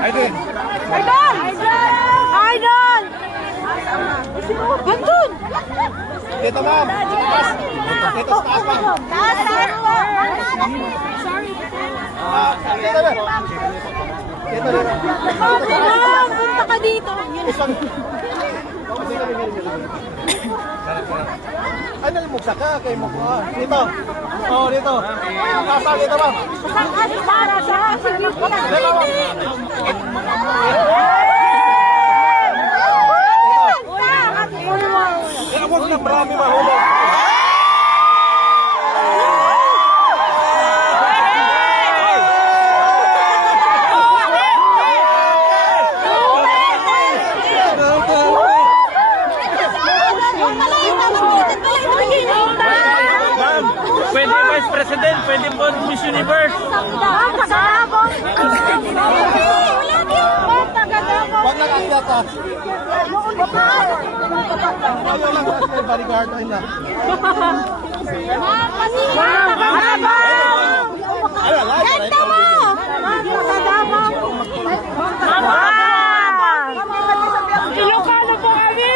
Idol! Idol! Idol! Andun! Dito ma'am! Taas! Dito sa taas ma'am! Taas! Dito na! Dito na! Ma'am, punta ka dito. Ay, nalimugsa ka kay mo ko. Dito! Oo, dito! Taas dito ma'am! Para sa sige. Dito ma'am! Huwag na marami mahulog! Pwede Vice President, pwede po Miss Universe. Huwag lang akyat ha! Ayaw lang kasi bodyguard ay na. Ilocano po kami!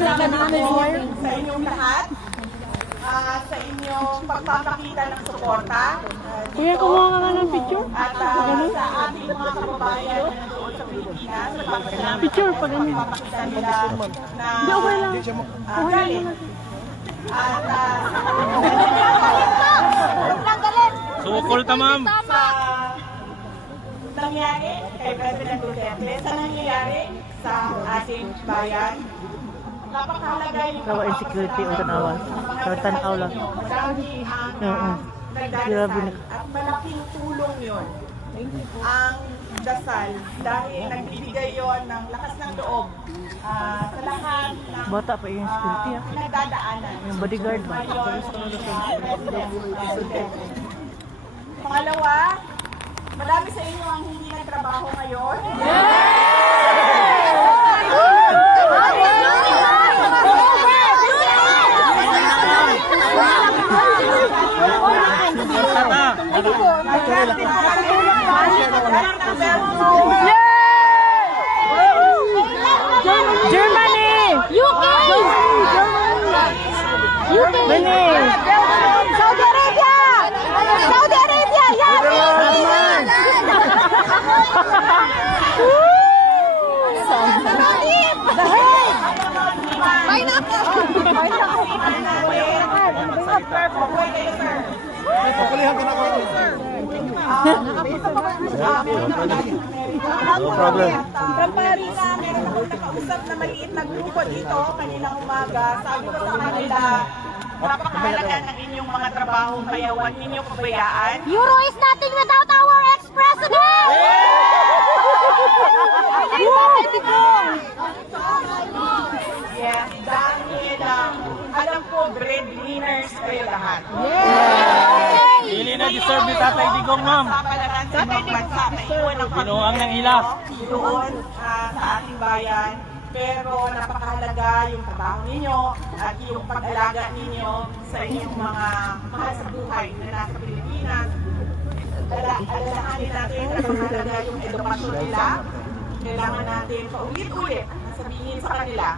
Sa inyong lahat, sa inyong pagpapakita ng suporta. Kuya, kumuha ka nga ng picture. At sa ating mga kababayan na nandoon sa Pilipinas, Picture pa ganun. papakita nila na Hindi, okay lang. galing. At Sukol ta ma'am. sa nangyari kay President Duterte, sa nangyayari sa ating bayan, napakahalaga yung Kawa insecurity o tanawa. Kawa tanaw lang. Marami ang Oo. nagdadasal at malaking tulong yun ang dasal dahil nagbibigay yon ng lakas ng loob sa lahat ng Bata pa yung security ah. pinagdadaanan. Yung bodyguard ba? Ngayon, President. Pangalawa, marami sa inyo ang hindi nagtrabaho ngayon. Germany! UK! UK! Saudi Arabia! Saudi Arabia! Ay, pakulihan ko na ako. No problem. From Paris, meron akong nakausap na maliit na grupo dito kaninang umaga. Sabi ko sa kanila, napakahalaga ng inyong mga trabaho kaya huwag ninyong pabayaan. Euro is nothing without our ex-president! Yes, dahil alam ko breadwinners kayo lahat. Hindi na deserve ni Tatay Digong ma'am. Kapalaran sa ibang bansa na iwan ang Binuang ng ilas. doon sa ating bayan. Pero napakahalaga yung trabaho ninyo at yung pag-alaga ninyo sa inyong mga mahal sa buhay na nasa Pilipinas. Alalahanin natin na napakahalaga yung edukasyon nila. Kailangan natin paulit-ulit na sabihin sa kanila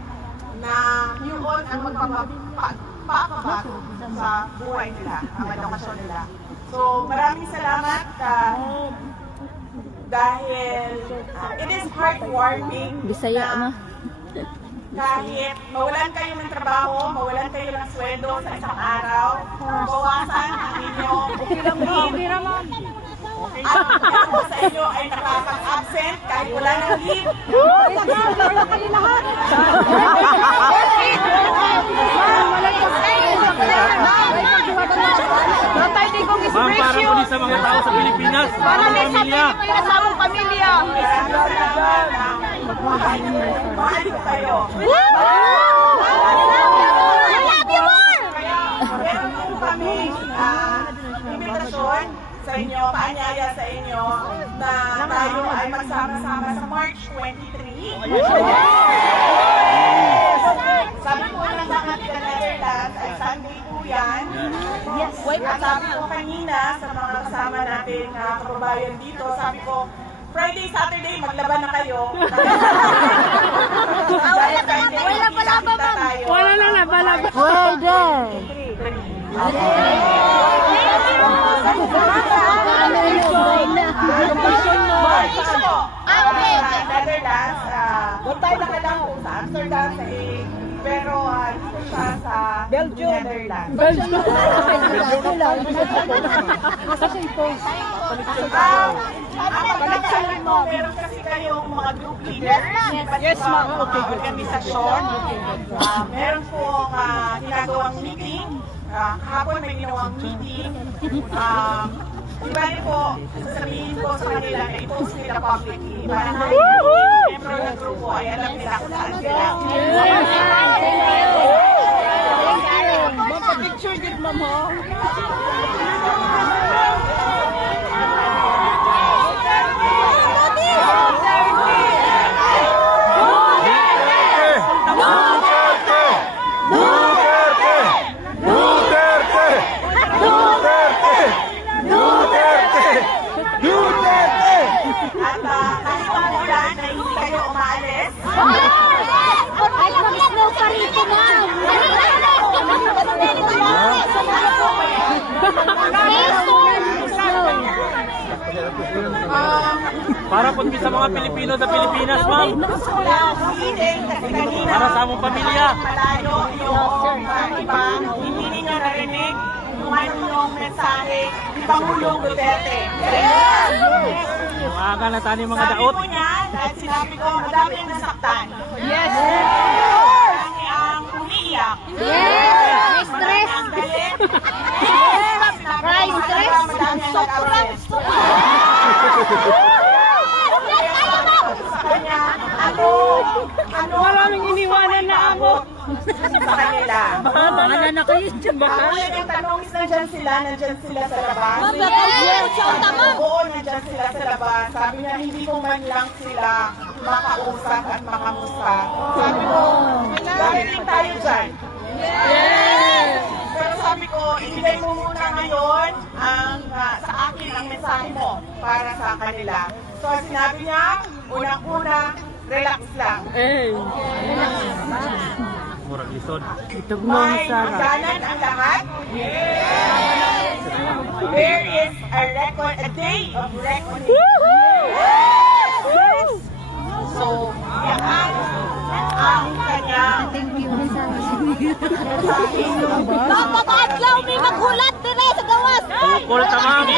na yun ang magpapabago sa buhay nila, ang edukasyon nila. So maraming salamat dahil it is heartwarming Bisaya na ma. kahit mawalan kayo ng trabaho, mawalan kayo ng sweldo sa isang araw, bawasan ang inyong at kung sa inyo ay nakapag-absent kahit wala ng leave. Ma'am, para po din sa mga tao sa Pilipinas. Para sa pamilya. Kasamang pamilya! Mahal ko kayo. Meron po kami invitation sa inyo, paanyaya sa inyo na tayo ay magsama-sama sa March 23. At sabi ko kanina sa mga kasama natin na kababayan dito, sabi ko, Friday, Saturday, maglaban na kayo. Dahil Friday, kita tayo. Wala na na, wala. Netherlands, doon tayo nakalang kung sa Amsterdam, sa Hague, pero dito siya sa Netherlands. Ang pagkakaalam mo, meron kasi kayong mga group leaders, yes, ma'am. Organisasyon. Meron pong ginagawang meeting. Kahapon may ginawang meeting. Ibalik po, sasabihin ko sa kanila na i-post nila publicly. Para na membro ng grupo ay alam nila kung saan sila. Magpa-picture din, ma'am, ho. At kahit umulan na hindi kayo umaalis, Ay, mag-snow pa rito, ma'am. Para po sa mga Pilipino sa Pilipinas, ma'am. Para sa among pamilya. malayo yung iba, hindi ninyo narinig kung ano yung mensahe ni Pangulong Duterte. Maaga na tayo mga Sabi daot. po niya, at sinabi ko, madami ang nasaktan. Yes. Ang umiiyak. Yes. Stress. Ang galit. Right, stress. Madami ang nag-awit. Sa kanya, maraming iniwanan na ako sa kanila. Wala na kayo dyan, Ang yung tanong is nandyan sila sa labas. Yes, Oo, nandyan sila sa labas. Sabi niya, hindi ko man lang sila makausap at makamusta. Sabi ko, darating tayo dyan. Pero sabi ko, ibigay mo muna ngayon sa akin ang mensahe mo para sa kanila. So sinabi niya, unang-una, relax lang. Murag lisod. May hangganan ang lahat. There is a day of reckoning. So, yan ang kanyang Dapat adlaw may maghulat dire sa gawas. Tukol ta, ma'am.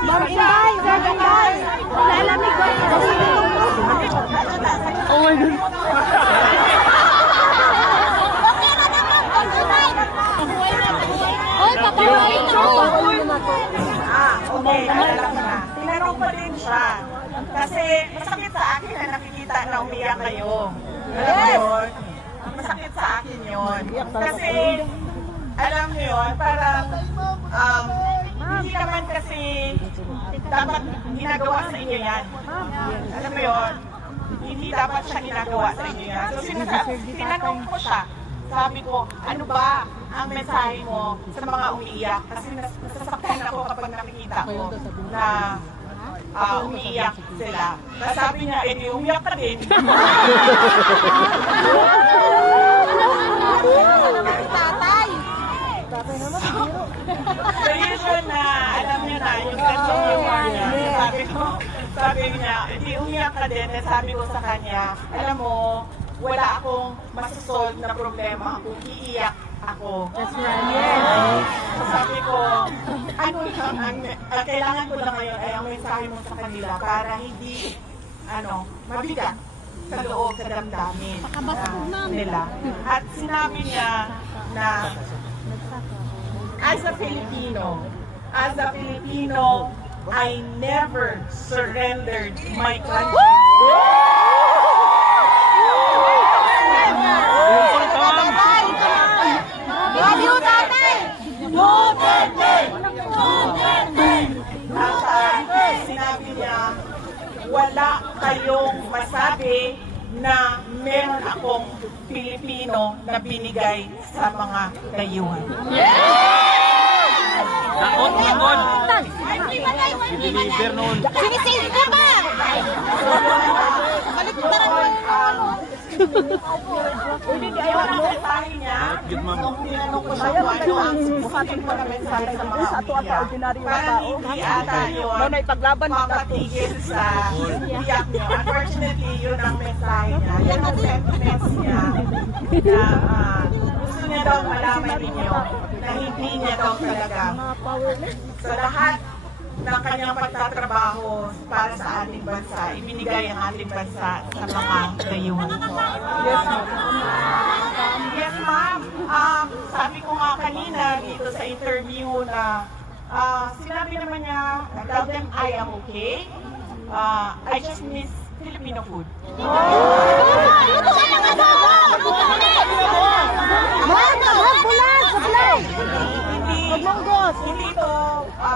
Ma'am Inday, Inday. Lalamig ko. Oh my God. Okay na naman, Inday. Oy, papawain ako. Okay, alala ko na. Tinanong ko din siya. Kasi masakit sa akin na nakikita na umiyak kayo. Alam mo yun? Masakit sa akin yun. Kasi, alam mo yun, parang, hindi naman kasi dapat ginagawa sa inyo yan. Alam mo yun? Hindi dapat siya ginagawa sa inyo yan. So, tinanong ko siya. Sabi ko, ano ba ang mensahe mo sa mga umiiyak? Kasi nasasaktan ako kapag nakikita ko na umiiyak sila. Sabi niya, di umiyak ka din. Tatay. So yun na, alam niyo na, yung sense of humor niya. Sabi niya, di umiyak ka din. Sabi ko sa kanya, alam mo, wala akong masasolve na problema kung iiyak ako. That's right. Yes. So sabi ko, ano lang, ang kailangan ko lang ngayon ay ang mensahe mo sa kanila para hindi, mabigat sa loob, sa damdamin nila. At sinabi niya na as a Filipino, I never surrendered my country. Love you, tatay! At sinabi niya, wala kayong masabi na meron akong Pilipino na binigay sa mga dayuhan. Takot, takot. Deliver noon. Sinisave ka ba? Ayaw na mensahe niya, nung tinanong ko siya kung ano ang sususin ko na mensahe sa mga umiyak. Parang hindi ata yun papatigil sa iyak niya. Unfortunately, yun ang mensahe niya. Yan ang sentiments niya na gusto niya daw malaman ninyo na hindi niya daw talaga sa lahat ng kanyang pagtatrabaho para sa ating bansa, ibinigay ang ating bansa sa mga dayuhan. Yes, ma'am. Yes, ma'am. Sabi ko nga kanina dito sa interview na sinabi naman niya, tell them I am okay. I just miss Filipino food. Hindi ito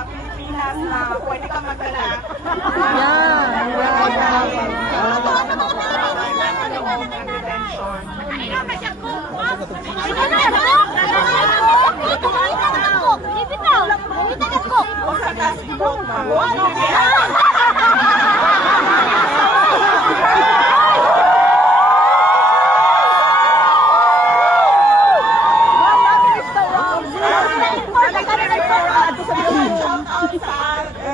Pilipinas na pwede ka magdala.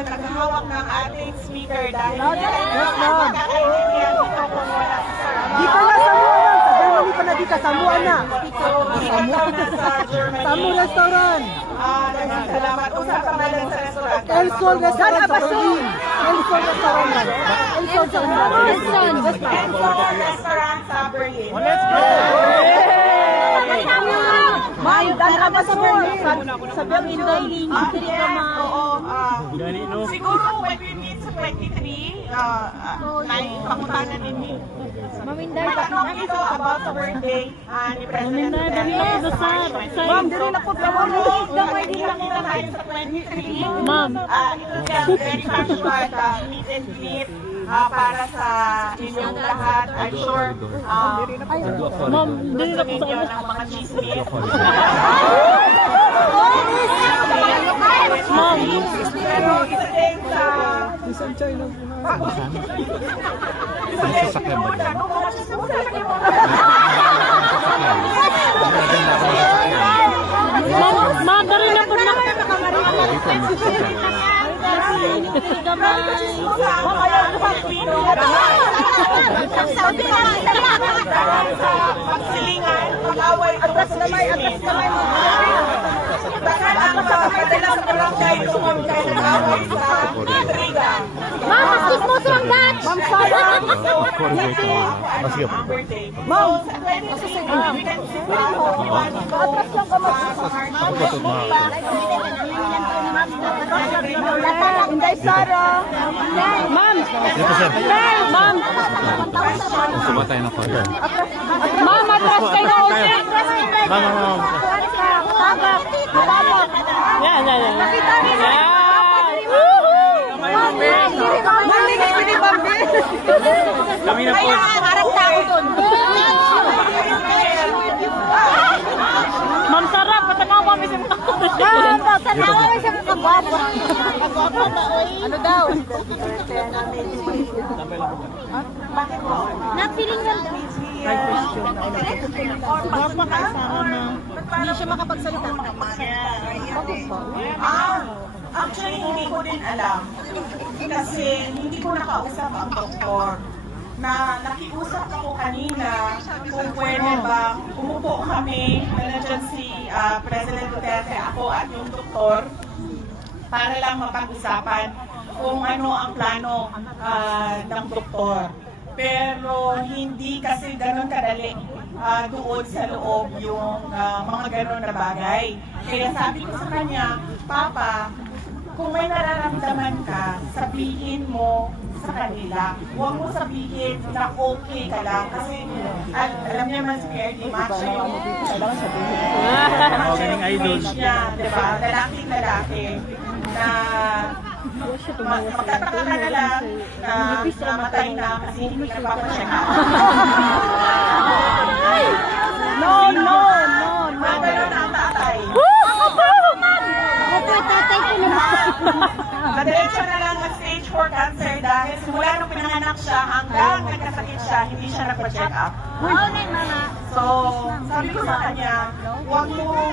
Naghahawak ng ating speaker dahil nakakaintindihan dito kung wala si Sir. Di ka na Samoa sa Germany pa na di ka Samoa na. Samu restaurant. Salamat. Usap ka lang sa restaurant. El Sol restaurant sa Berlin. El Sol restaurant. El Sol Restaurant sa Berlin. Let's go! Ma'am, dala ba sa Berlin? Sa Berlin daily. Siguro when we meet sa 23, pakutanan ninyo. May tanong ito about sa birthday ni President Duterte. Ma'am, dili na po Gamay din nakita tayo sa 23. Ma'am. Ito siya very passionate meet and greet para sa inyong lahat. I'm sure Ma'am, dili na po ninyo ng mga chismis. Pero isa din sa... Isang China. Ma'am, dali na po na. Pagsilingan, pag-away, atras kamay mo. Bakit ang padala sa barangay kumamigay ng away sa intriga? Ma'am, maskis mo sa hanggat! Ma'am Sarah, birthday. Ma'am, sa 23, we can sit down, atras lang ka Inday Sara. Ma'am. Ma'am. Sumatay na po. Ma'am, atras kayo. Ma'am. Yan. Kami na po. Harap na ako doon. Ma'am Sarah, patanaw mo sa mga. Tanawa mo siya kagwapo. Ano daw? Napiling lang. Hindi siya makapagsalita. Actually, hindi ko din alam. Kasi hindi ko nakausap ang doktor. Na nakiusap ako kanina kung pwede ba umupo kami, nandiyan si President Duterte, ako at yung doktor, para lang mapag-usapan kung ano ang plano ng doktor. Pero hindi kasi ganun kadali doon sa loob yung mga ganun na bagay. Kaya sabi ko sa kanya, Papa, kung may nararamdaman ka, sabihin mo sa kanila. Huwag mo sabihin na okay ka lang. Kasi alam niya man si Pierre Di Macho yung Magaling idol. niya, diba? Lalaking lalaki na magtataka ka na lang na namatay na kasi hindi nagpapacheck up. No. Mga ganun ang tatay. Opo, tatay ko naman. Nadiretso na lang ng stage 4 cancer dahil simula nung pinanganak siya hanggang nagkasakit siya, hindi siya nagpa-check up. Oo, na, mama. So, sabi ko sa kanya, huwag mo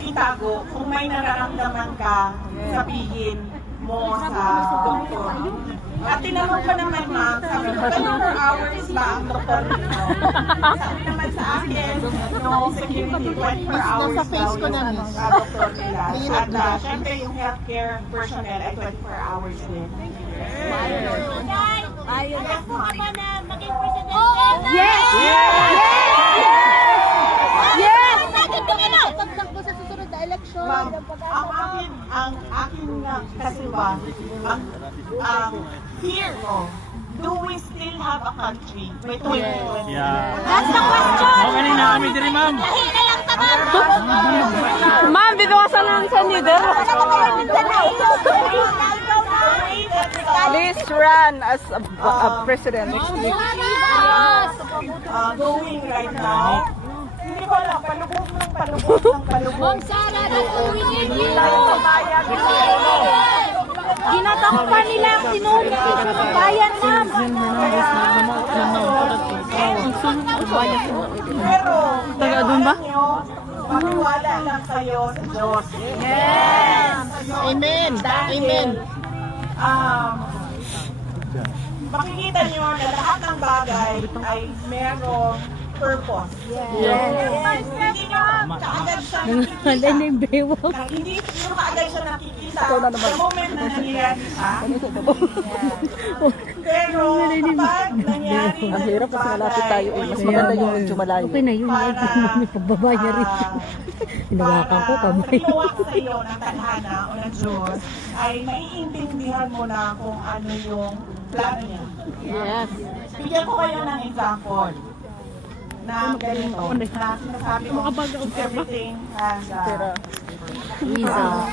itago. Kung may nararamdaman ka, sabihin mo sa doktor. At tinanong ko naman, ma'am, sabi ko, 24 hours ba ang doktor nito? Sabi naman sa akin, no, security, 24 hours Nasa face ko na, yung doktor nila. At syempre, yung healthcare personnel ay 24 hours din. Ayun. Gusto ka ba na maging presidente? Yes! Bakit ka na? Pagtakbo sa susunod na eleksyon. Ma'am, ang akin kasiwa, ang fear ko, do we still have a country by 2020? Yeah. That's the question. O kanina kami diri ma'am. Lahi na lang taman. Ma'am, dito ka sa lang sa leader. Please run as a president next week. Going right now, hindi ko alam, palubog ng palubog. Ma'am Sara, that's all we need you. Kaya, Ginatakpan nila ang sinulit sa bayan, ma'am. pero, Taga doon ba? alam nyo, maniwala lang kayo sa Diyos. Amen. Amen. Makikita nyo na lahat ng bagay ay merong purpose. Hindi nyo kaagad siya nakikita. Hindi nyo kaagad siya nakikita. The moment na nangyayari siya. Pero kapag nangyari na Ang hirap kasi malapit tayo eh. Mas maganda yung medyo malayo. Okay na yun, may pagbabaya rin. Hinawakan ko kamay. Pag sa iyo ng tadhana o ng Diyos, ay maiintindihan mo na kung ano yung plano niya. Yes. Bigyan ko kayo ng example na ganito. Na sinasabi ko, everything has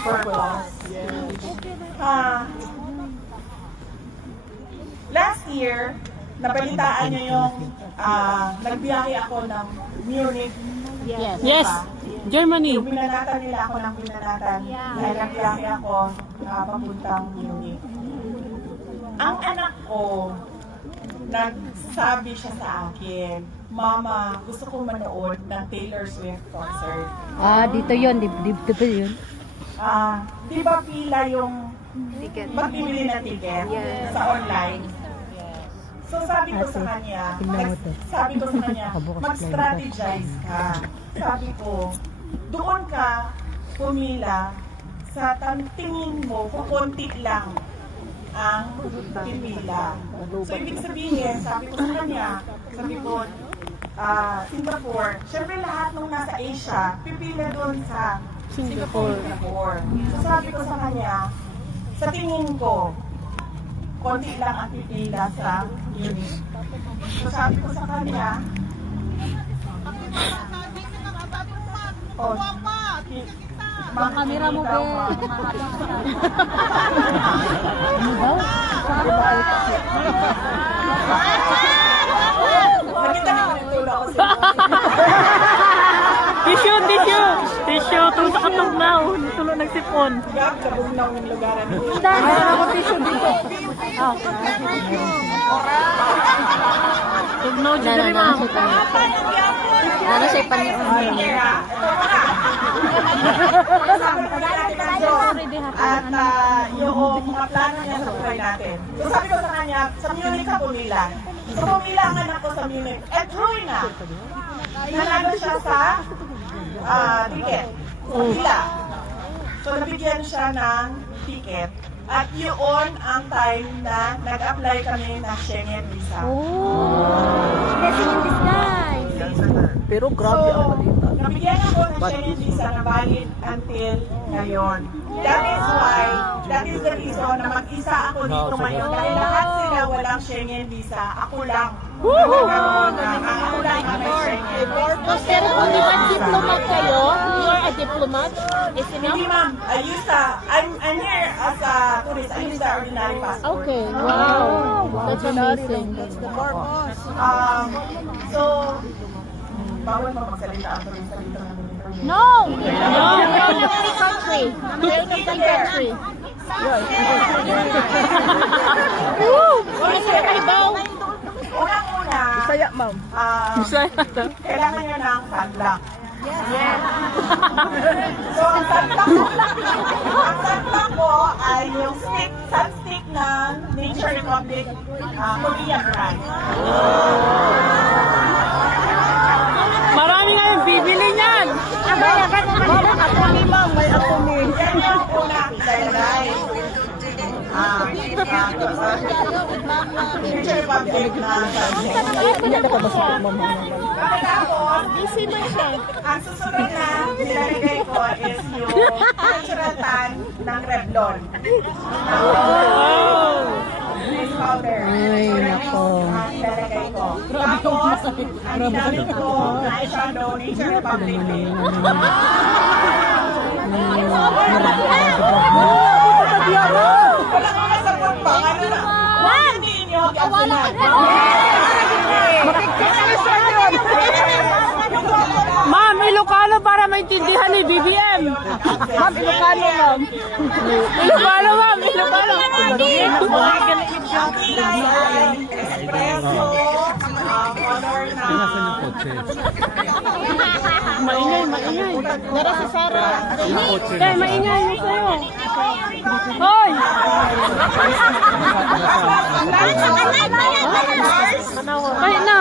purpose. Last year, napalitaan niyo yung nagbiyahe ako ng Munich. Yes. Germany. Yung binanatan nila ako ng binanatan dahil nagbiyahe ako papuntang Munich. Ang anak ko, nagsabi siya sa akin, Mama, gusto ko manood ng Taylor Swift concert. Dito yun, dito yun. Di ba pila yung magbibili ng ticket sa online? So sabi ko sa kanya, mag-strategize ka. Sabi ko, doon ka pumila sa tingin mo, kukunti lang ang pipila. So ibig sabihin, sabi ko sa kanya, sabi ko, Singapore, syempre lahat nung nasa Asia, pipila doon sa Singapore. So sabi ko sa kanya, sa tingin ko, konti lang ang pipila sa unit. So sabi ko sa kanya, Ang kamera mo, be. nakita naman yung tulo ko sa Tissue. Ito sa katog na. Tulo nagsipon. Gab, kabog na yung lugaran ko. Meron ako tissue dito. Tugnaw dyan rin, ma'am. Ano siya panyo? At yung mga plano niya sa buhay natin. So sabi ko sa kanya, sa Munich ka pumila. So pumila ang anak ko sa Munich. At true na. Nanalo siya sa ticket. Pumila. So nabigyan siya ng ticket. At yun ang time na nag-apply kami ng Schengen visa. Blessing in disguise. Pero grabe ang balita. Nabigyan ako ng Schengen visa na valid until ngayon. That is the reason na mag-isa ako dito ngayon. Dahil lahat sila walang Schengen visa. Ako lang. Nagkaroon na. Ako lang ang may Schengen. Pero kung di ba diplomat kayo, you're a diplomat, is it Hindi ma'am, I'm here as a tourist. I use the ordinary passport. Okay, wow. That's amazing. So, bawal pa magsalita ang turista dito. No! No! You're in the country. You're in the country. Woo! Masaya kayo daw. Unang-una, Saya, ma'am. kailangan nyo ng padlock. Yes. So, ang padlock ko ay yung stick ng Nature Republic Korean brand. Marami na yung bibili niyan. May ako ni. Yan yung unang ilalagay. Nature Republic na Hindi na pa masakit, ma'am. Tapos, Busy man siya. ang susunod na nilalagay ko is yung natural tan ng Revlon. Face powder. Ay, nako. Ang nilalagay ko. Tapos, ang ginamit ko na eyeshadow, Nature Republic. Wala ko nasabot pa. Ano na? Wala ninyo. Wala ka Ma'am, Ilocano para maintindihan ni BBM. Ma'am, Ilocano, ma'am. Ilocano, ma'am. Ilocano. Ang kilay ay espresso, color na Maingay, maingay. Nara si Sarah. Kaya maingay mo sa'yo. Hoy! Kahit na.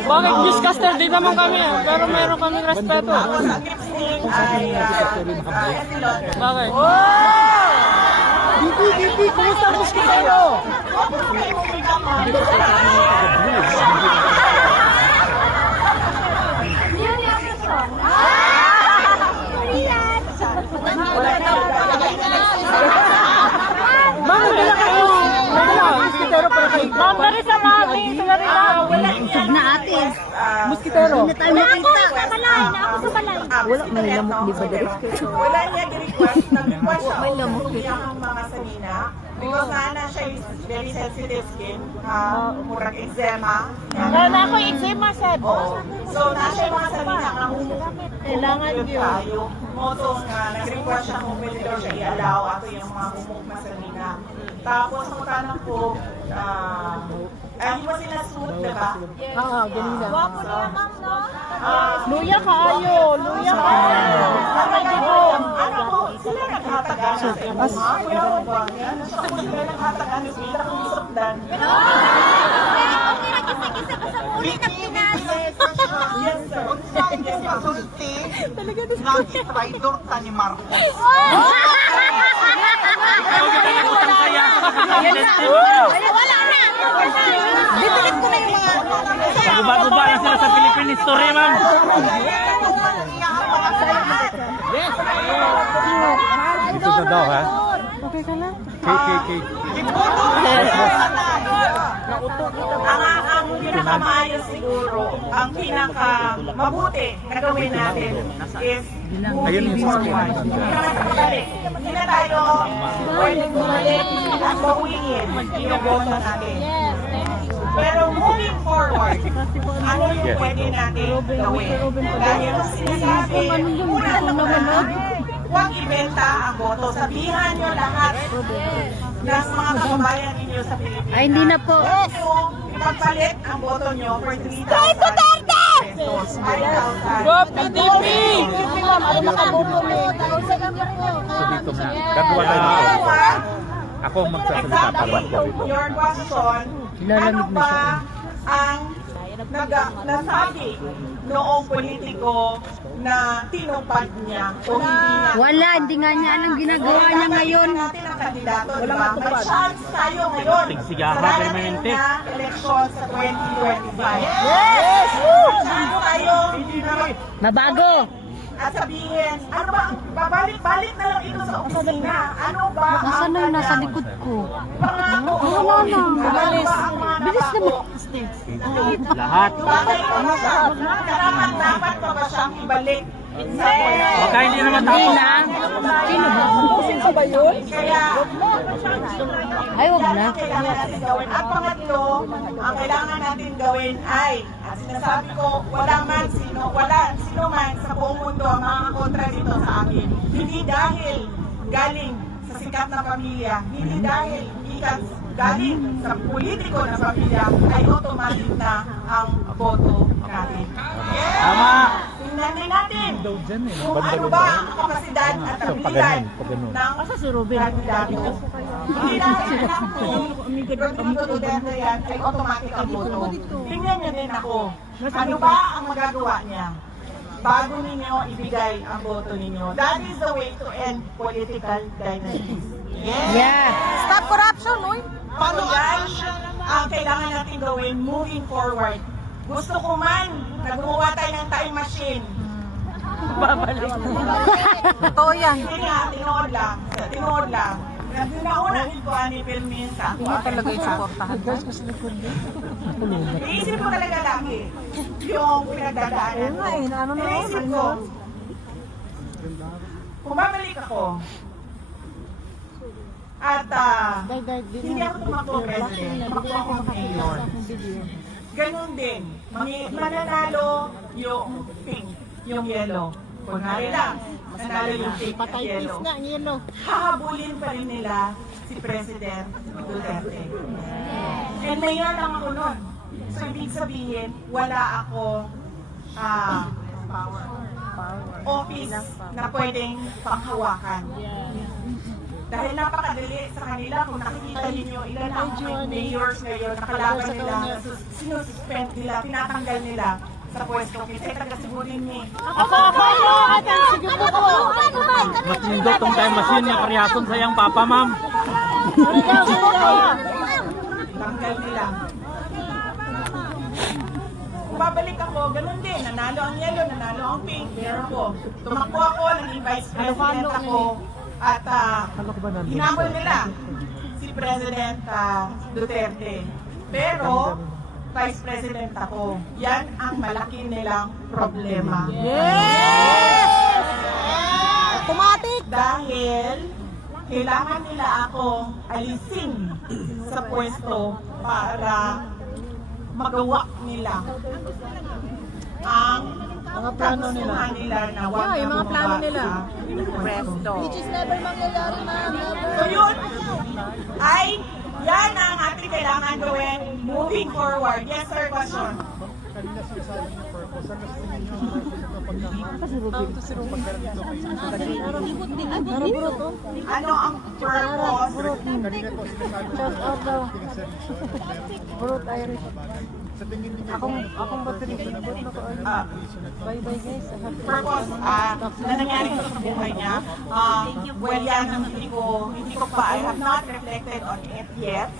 Bakit newscaster din naman kami pero meron kaming respeto. ang lipstick ay Estilon. Bakit? Bibi, kumusta ang muskitero? Ma'am, wala kayo. Muskitero para kay Ma'am, dari sa mami. Na ate. Muskitero. Ako sa balay. Ako sa balay. Wala, may lamok di ba dito? Wala niya request. Nag-request siya ako ang mga salina. Because na siya is very sensitive skin. Murag eczema. Wala ako eczema, sir. Oo. So, nasa yung mga salina ang kailangan yun. Yung motos na nag-request siya kung pwede daw siya i-allow ato yung mga humok na salina. Tapos, ang tanong ko, hindi mo sila suit, diba? Ganina. Luya kaayo. Luya kaayo. Ano ko, sila naghatag-ano sa iyo. Kuya mo ba? Ano siya kung sila naghatag-ano sa iyo? Kung isakdan. Yes, sir. Traidor ta ni Marcos. Wala na. Dito ko na yung mga... Guba-guba na sila sa Philippine history, ma'am. Dito sa daw, ha? Okay ka lang? Cake. Ang pinakamaayos siguro, ang pinakamabuti na gawin natin is moving forward. Hindi na tayo pwedeng bumalik at bawiin yung boto natin. Pero moving forward, ano yung pwede natin gawin? Dahil sinasabi, una huwag ibenta ang boto. Sabihan nyo lahat ng mga kababayan ninyo sa Pilipinas. Ay, hindi na po. Ipagpalit ang boto nyo for 3,000 pesos. 5,000. Go, PDP! Ano makaboto ni? Dito nga. Gagawa tayo dito. Dalawa, Ako ang magsasalita para exactly dito. your question, ano ba ang nasabi noong politiko na tinupad niya o hindi na. Wala, hindi nga niya alam ginagawa niya ngayon. Natin ang kandidato, di ba? May chance tayo ngayon. Tigsigahan, Sa darating permanente. na eleksyon sa 2025. Yes! Chance tayo na Mabago. at sabihin, ano ba, babalik-balik na lang ito sa opisina. Ano ba Nasaan na yun? Nasa likod ko. pangako? Wala na. Ano ba ang mga Bilis napako? Lahat. Bagay pa ba siya? Dapat pa ba siyang ibalik sa pwesto? Baka hindi naman Hindi tapos. na. Sino ba? Kaya, Ay, wag na. kailangan natin gawin. At pangatlo, ang kailangan natin gawin ay, at sinasabi ko, wala sino man sa buong mundo ang makakakontra dito sa akin. Hindi dahil galing sa sikat na pamilya, hindi dahil galing sa politiko na pamilya, ay automatic na ang boto natin. Tama. Tingnan din natin kung ano ba ang kapasidad at abilidad ng kandidato. Hindi dahil lang kung Rodrigo Duterte yan ay automatic ang boto. Tingnan niyo din ako, ano ba ang magagawa niya bago ninyo ibigay ang boto ninyo. That is the way to end political dynasties. Yeah. Stop corruption, uy. Paano yan ang kailangan natin gawin moving forward? Gusto ko man na gumawa tayo ng time machine. Totoo yan. Hindi nga, tinood lang. Nauna ko ni Pelmin sa ako. Hindi talaga yung supportahan. Iisip ko talaga lagi yung pinagdadaanan ko. Iisip ko, kung babalik ako, at hindi ako tumakbo president, tumakbo ako mayor. Ganon din, mananalo yung pink, yung yellow. Kunwari lang, mananalo yung pink at yellow. Hahabulin pa rin nila si President Duterte. And mayor lang ako nun. So, ibig sabihin, wala ako office na pwedeng panghawakan. Dahil napakadali sa kanila, kung nakikita ninyo, ilan ang mayors ngayon, nakalaban nila, sinususpend nila, tinatanggal nila sa pwesto. Kasi taga-sigurin ni. Mas lindot tong time machine niya parihason sa iyang papa, ma'am. Tanggal nila. Kung babalik ako, ganun din. Nanalo ang yellow, nanalo ang pink. Pero ako, tumakbo ako, naging vice president ako. At hinamol nila si President Duterte. Pero, vice president ako. Yan ang malaki nilang problema. Yes! Automatic! Dahil kailangan nila akong alisin sa pwesto para magawa nila ang mga plano nila na wag yung mga plano nila pwesto. Which is never mangyayari, ma'am. So yun ay yan ang ating kailangan gawin moving forward. Yes sir, question. Ano ang purpose? Purpose na nangyari sa buhay niya. Well, yan ang hindi ko pa, I have not reflected on it yet.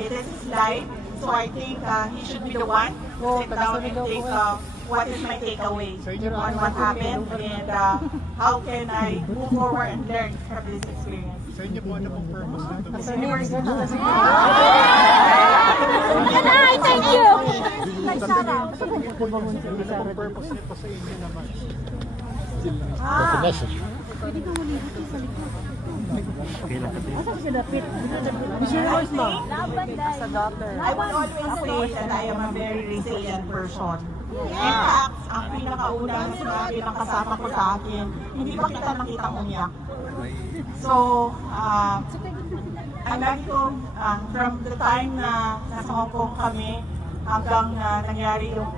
It is his life, so I think he should be the one to sit down and take what is my takeaway on what happened and how can I move forward and learn from this experience. Sa inyo po, ano pong purpose nito? Ay, thank you! Ano pong purpose nito sa inyo naman? I would always say that I am a very resilient person. In fact, ang pinakaunang sinabi ng kasama ko sa akin, hindi pa kita nakita umiyak. So, ang lagi ko, from the time na nasa Hong Kong kami, hanggang nangyari yung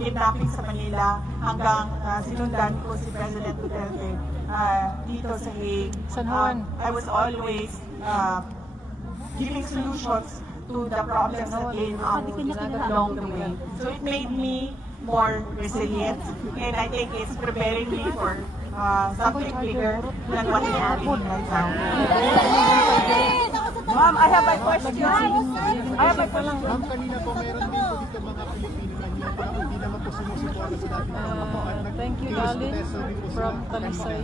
kidnapping sa Manila, hanggang sinundan ko si President Duterte dito sa Hague. I was always giving solutions to the problems that came up along the way. So it made me more resilient, and I think it's preparing me for something bigger than what we are in right now. Ma'am, I have my question. Ma'am, kanina po meron din po dito mga Pilipino na hindi naman po sumusuporta sa dating Pangulo. Thank you, darling, from Talisay.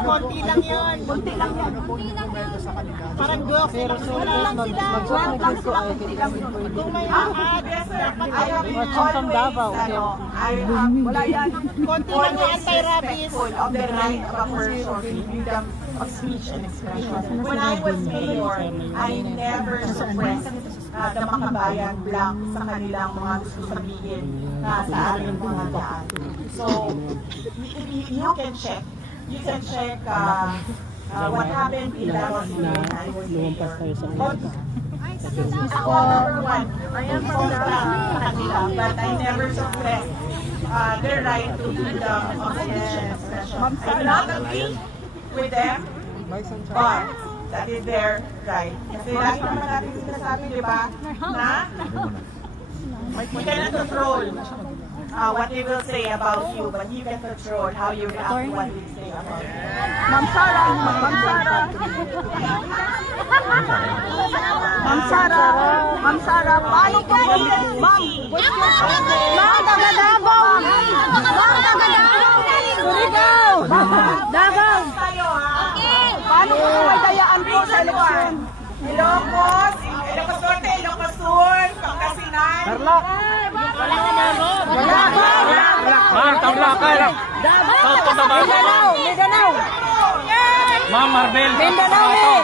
Konti lang yan. Ano po yung komento sa kanila? Parang gawin. Pero so, Mag-submit ko ay kailangan ko yun. kung may ahad, I have been From Davao, wala yan. konti lang yung anti-rabies. Of the right of a person, freedom of speech and expression. When I was mayor, I never suppressed the makabayan lang sa kanilang mga gusto sabihin sa ating mga daan. So, you can check. You can check what happened in Davao when I was mayor. Ako, number one, I am from kanila, but I never suppressed their right to freedom of speech and expression. I do not agree with them, but that is their right. Kasi lagi naman natin sinasabi, di ba, na you cannot control what they will say about you, but you can control how you react to what they say about you. Ma'am Sarah, paano po? Ma'am, taga Davao! Ma'am, taga Davao! Surigao! Davao! Tayo, ha? Paano po magdayaan po sa eleksyon? Ilocos, Ilocos Norte, Ilocos Sur, Pangasinan. Ma'am, Tablacan. South Cotabato. Mindanao! Ma'am, Marbel. Mindanao, eh!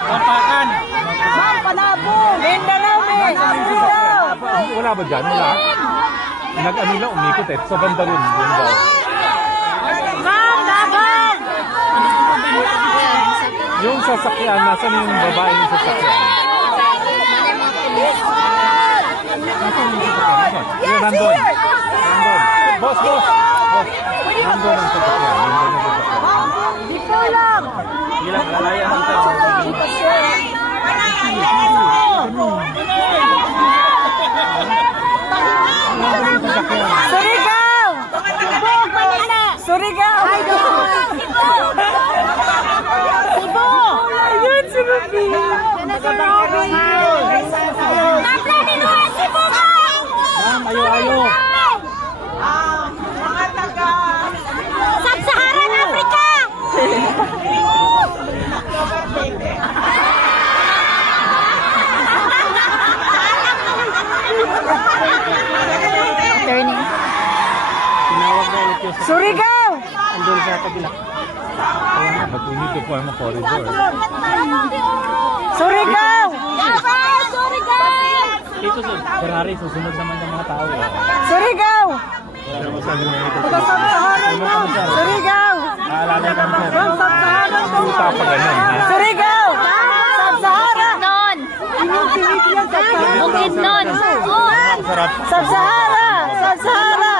Pampakan. Ma'am, Panabo! Mindanao, eh! Surigao! Wala ba dyan? Wala. Nag-ano lang, umikot eh. Sa banda rin. Yun daw. Ma'am, Davao! Yung sasakyan, nasan yung babae yung sasakyan? Yun, nandun. Nandun. Boss! Boss! Nandun ang sasakyan. Nandun ang sasakyan. Dito lang! Ilang lalayan ang Surigao! Surigao! Cebu! Ayun, si Ruby! Senator Robin! Naplaniluan Cebu ka! Ma'am, ayo-ayo. Mga taga Sub-Saharan Africa! Turning. Tinawag na ulit yung Surigao! andun sa kabila. Kaya nga, ba't we need to form a corridor? Surigao! Davao! Surigao! Dito sa Ferrari, susunod naman ng mga tao. Surigao! Pero masabi nga ito. Sub-Saharan po! Surigao! Naalala naman sir. From Sub-Saharan po! Puta pa ganun, ha? Surigao! Sub-Saharan! Non! Bukid non! Sarap. Sub-Sahara! Sub-Sahara!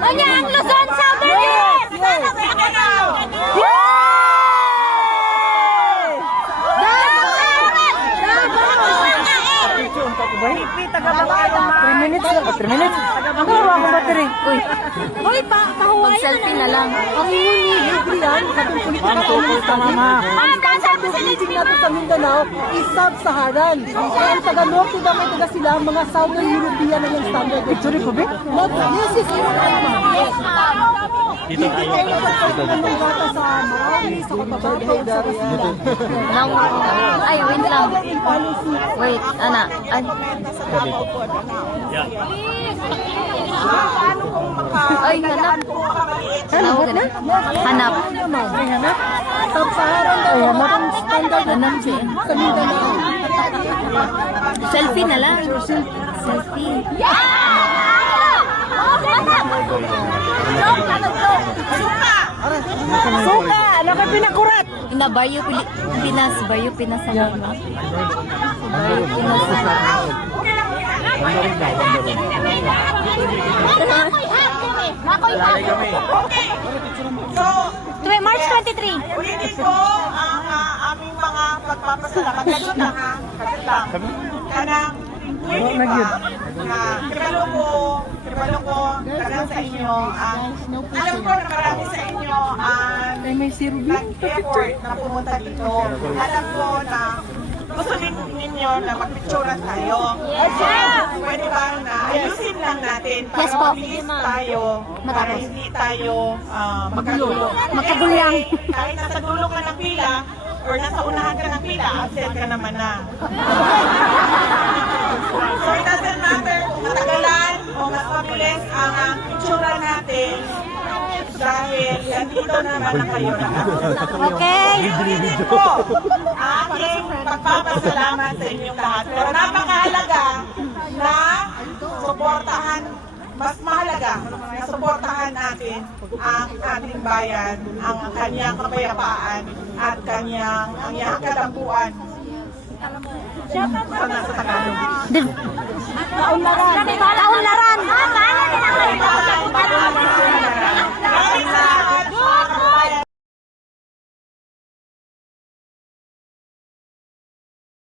Kanya ang Luzon, Southern Yes! Yay! Davao! 3 minutes lang. 3 minutes? Ang gawa akong battery. Uy. Uy, pahuwayan. Selfie na lang. Ang huli. Libre yan. Katong politika Ma'am, tukol ka mama. Ma'am, kasabi sa Politik natin sa Mindanao is sub-Saharan. Kaya ang taga-North dapat taga sila, mga Southern European na yung standard. Picture ko ba? Not, yes, is Yes, ma'am. Dito tayo. bata sa Marami, sa Cotabato, sa Casilan. Now, ay, wait lang. Wait, ana. Ay, Yeah. ay hanap. Tawag na? Hanap. Sub-Saharan daw, ang standard Hanap siya. sa Mindanao. Selfie na lang. Selfie. Suka! Ano ka pinakurat? Ina Bayo Pinas, Bayo Pinas ang ano. Bayo Pinas ang Lalay kami. Okay. So, March 23. ulitin ko ang aming mga pagpapasalamat. Ganun lang ha. Ganun lang. Kanang pwede ba na kibalo ko kanang sa inyo alam ko na marami sa inyo ang nag-effort na pumunta dito. Alam ko na gusto din ninyo na magpicturean tayo. Pwede ba na ayusin lang natin para Yes po. mabilis tayo, para hindi tayo Magkagulang. Kahit nasa dulo ka ng pila or nasa unahan ka ng pila, absent ka naman na. So it doesn't matter kung matagalan o mas mabilis ang picture natin dahil nandito naman na kayo lahat. Okay. Ulitin ko ang aking pagpapasalamat sa inyong lahat. Pero napakahalaga na suportahan, mas mahalaga na suportahan natin ang ating bayan, ang kanyang kapayapaan at ang iyang katampuan. Sana sa Tagalog. Kaunlaran. Kaunlaran.